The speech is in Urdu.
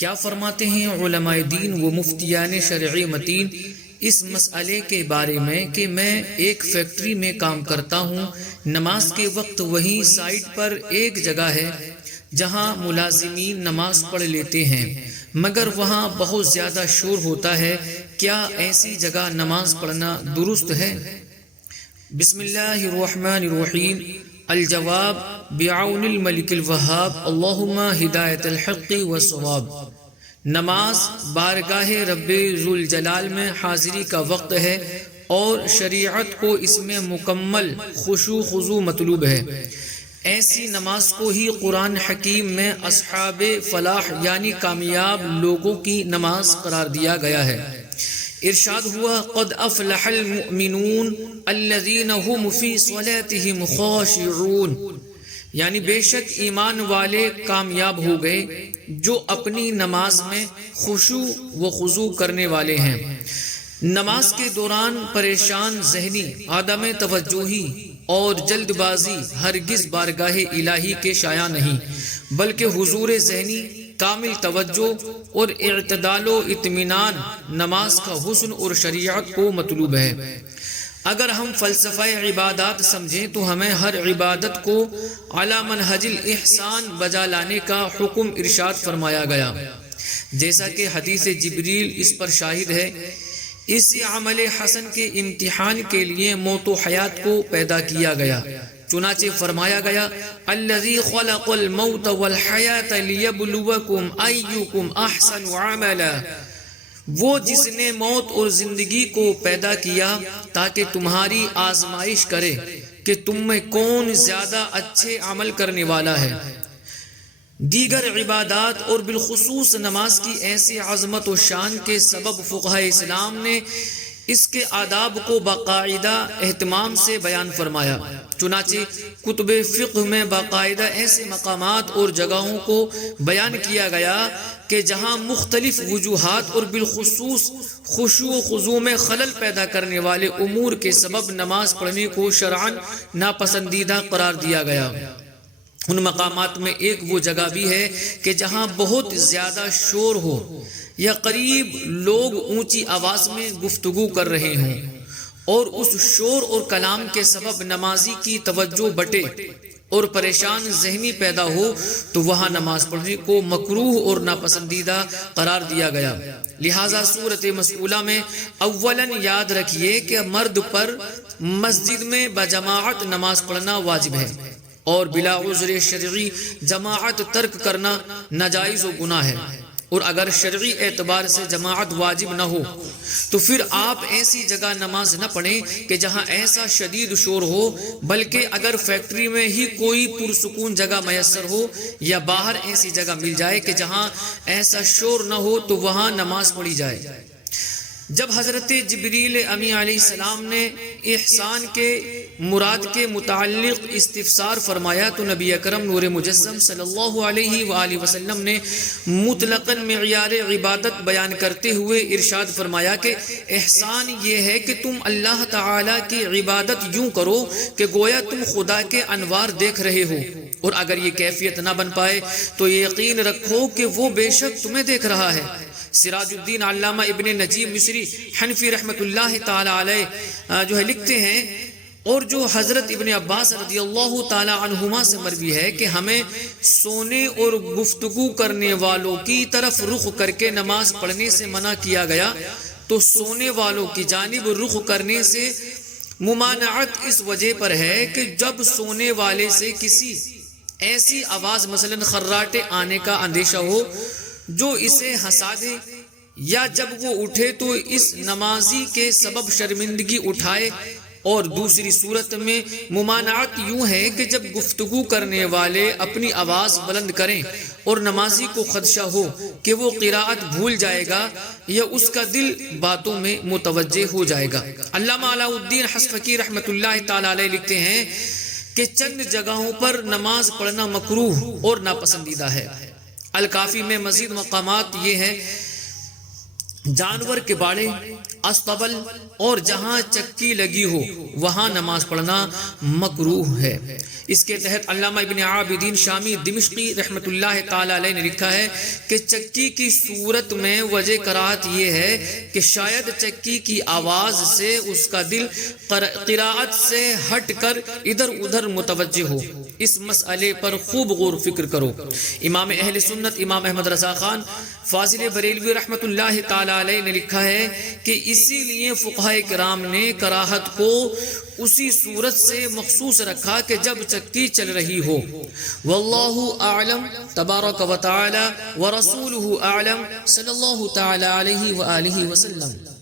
کیا فرماتے ہیں علماء دین و مفتیان شرعی متین اس مسئلے کے بارے میں کہ میں ایک فیکٹری میں کام کرتا ہوں، نماز کے وقت وہیں سائٹ پر ایک جگہ ہے جہاں ملازمین نماز پڑھ لیتے ہیں، مگر وہاں بہت زیادہ شور ہوتا ہے، کیا ایسی جگہ نماز پڑھنا درست ہے؟ بسم اللہ الرحمن الرحیم۔ الجواب بعون الملک الوہاب، اللہم ہدایت الحق والصواب۔ نماز بارگاہ رب ذوالجلال میں حاضری کا وقت ہے اور شریعت کو اس میں مکمل خشوع خضوع مطلوب ہے۔ ایسی نماز کو ہی قرآن حکیم میں اصحاب فلاح یعنی کامیاب لوگوں کی نماز قرار دیا گیا ہے۔ ارشاد ہوا قد افلح المؤمنون الذین هم فی صلاتهم خاشعون، یعنی بے شک ایمان والے کامیاب ہو گئے جو اپنی نماز میں خشوع و خضوع کرنے والے ہیں۔ نماز کے دوران پریشان ذہنی، عدم توجہی اور جلد بازی ہرگز بارگاہ الہی کے شایع نہیں، بلکہ حضور ذہنی، کامل توجہ اور اعتدال و اطمینان نماز کا حسن اور شریعت کو مطلوب ہے۔ اگر ہم فلسفہ عبادات سمجھیں تو ہمیں ہر عبادت کو علی منہج الاحسان بجا لانے کا حکم ارشاد فرمایا گیا، جیسا کہ حدیث جبریل اس پر شاہد ہے۔ اس عمل حسن کے امتحان کے لیے موت و حیات کو پیدا کیا گیا، چنانچہ فرمایا گیا الذی خلق الموت والحیات لیبلوکم ایکم احسن عملا، وہ جس نے موت اور زندگی کو پیدا کیا تاکہ تمہاری آزمائش کرے کہ تم میں کون زیادہ اچھے عمل کرنے والا ہے۔ دیگر عبادات اور بالخصوص نماز کی ایسی عظمت و شان کے سبب فقہاء اسلام نے اس کے آداب کو باقاعدہ اہتمام سے بیان فرمایا، چنانچہ کتب فقہ میں باقاعدہ ایسے مقامات اور جگہوں کو بیان کیا گیا کہ جہاں مختلف وجوہات اور بالخصوص خشوع و خضوع میں خلل پیدا کرنے والے امور کے سبب نماز پڑھنے کو شرعاً ناپسندیدہ قرار دیا گیا۔ ان مقامات میں ایک وہ جگہ بھی ہے کہ جہاں بہت زیادہ شور ہو یا قریب لوگ اونچی آواز میں گفتگو کر رہے ہوں اور اس شور اور کلام کے سبب نمازی کی توجہ بٹے اور پریشان ذہنی پیدا ہو تو وہاں نماز پڑھنے کو مکروہ اور ناپسندیدہ قرار دیا گیا۔ لہذا صورت مسئولہ میں اولاً یاد رکھیے کہ مرد پر مسجد میں بجماعت نماز پڑھنا واجب ہے اور بلا عذر شرعی جماعت ترک کرنا ناجائز و گناہ ہے، اور اگر شرعی اعتبار سے جماعت واجب نہ ہو تو پھر آپ ایسی جگہ نماز نہ پڑھیں کہ جہاں ایسا شدید شور ہو، بلکہ اگر فیکٹری میں ہی کوئی پرسکون جگہ میسر ہو یا باہر ایسی جگہ مل جائے کہ جہاں ایسا شور نہ ہو تو وہاں نماز پڑھی جائے۔ جب حضرت جبریل امی علیہ السلام نے احسان کے مراد کے متعلق استفسار فرمایا تو نبی اکرم نور مجسم صلی اللہ علیہ وآلہ وسلم نے مطلقاً معیار عبادت بیان کرتے ہوئے ارشاد فرمایا کہ احسان یہ ہے کہ تم اللہ تعالی کی عبادت یوں کرو کہ گویا تم خدا کے انوار دیکھ رہے ہو، اور اگر یہ کیفیت نہ بن پائے تو یقین رکھو کہ وہ بے شک تمہیں دیکھ رہا ہے۔ سراج الدین علامہ ابن نجیب مصری حنفی رحمۃ اللہ تعالی علیہ جو ہے لکھتے ہیں، اور جو حضرت ابن عباس رضی اللہ تعالی عنہما سے مروی ہے کہ ہمیں سونے اور گفتگو کرنے والوں کی طرف رخ کر کے نماز پڑھنے سے منع کیا گیا، تو سونے والوں کی جانب رخ کرنے سے ممانعت اس وجہ پر ہے کہ جب سونے والے سے کسی ایسی آواز مثلا خراٹے آنے کا اندیشہ ہو جو اسے ہنسا دے، یا جب وہ اٹھے تو اس نمازی کے سبب شرمندگی اٹھائے، اور دوسری صورت میں ممانعت یوں ہے کہ جب گفتگو کرنے والے اپنی آواز بلند کریں اور نمازی کو خدشہ ہو کہ وہ قراءت بھول جائے گا یا اس کا دل باتوں میں متوجہ ہو جائے گا۔ علامہ علاء الدین حصفقی رحمۃ اللہ تعالی علیہ لکھتے ہیں کہ چند جگہوں پر نماز پڑھنا مکروہ اور ناپسندیدہ ہے۔ الکافی میں مزید مقامات یہ ہیں: جانور کے باڑے، استبل اور جہاں چکی لگی ہو وہاں نماز پڑھنا مکروہ ہے۔ اس کے تحت علامہ ابن عابدین شامی دمشقی رحمۃ اللہ تعالی علیہ نے لکھا ہے کہ چکی کی صورت میں وجہ کراہت یہ ہے کہ شاید چکی کی آواز سے اس کا دل قراءت سے ہٹ کر ادھر ادھر متوجہ ہو۔ اس مسئلے پر خوب غور و فکر کرو۔ امام اہل سنت امام احمد رضا خان فاضل بریلوی رحمۃ اللہ تعالی علیہ نے لکھا ہے کہ اسی لیے فقہائے کرام نے کراہت کو اسی صورت سے مخصوص رکھا کہ جب چکی چل رہی ہو۔ واللہ اعلم تبارک و تعالی ورسولہ اعلم صلی اللہ تعالی علیہ وآلہ وسلم۔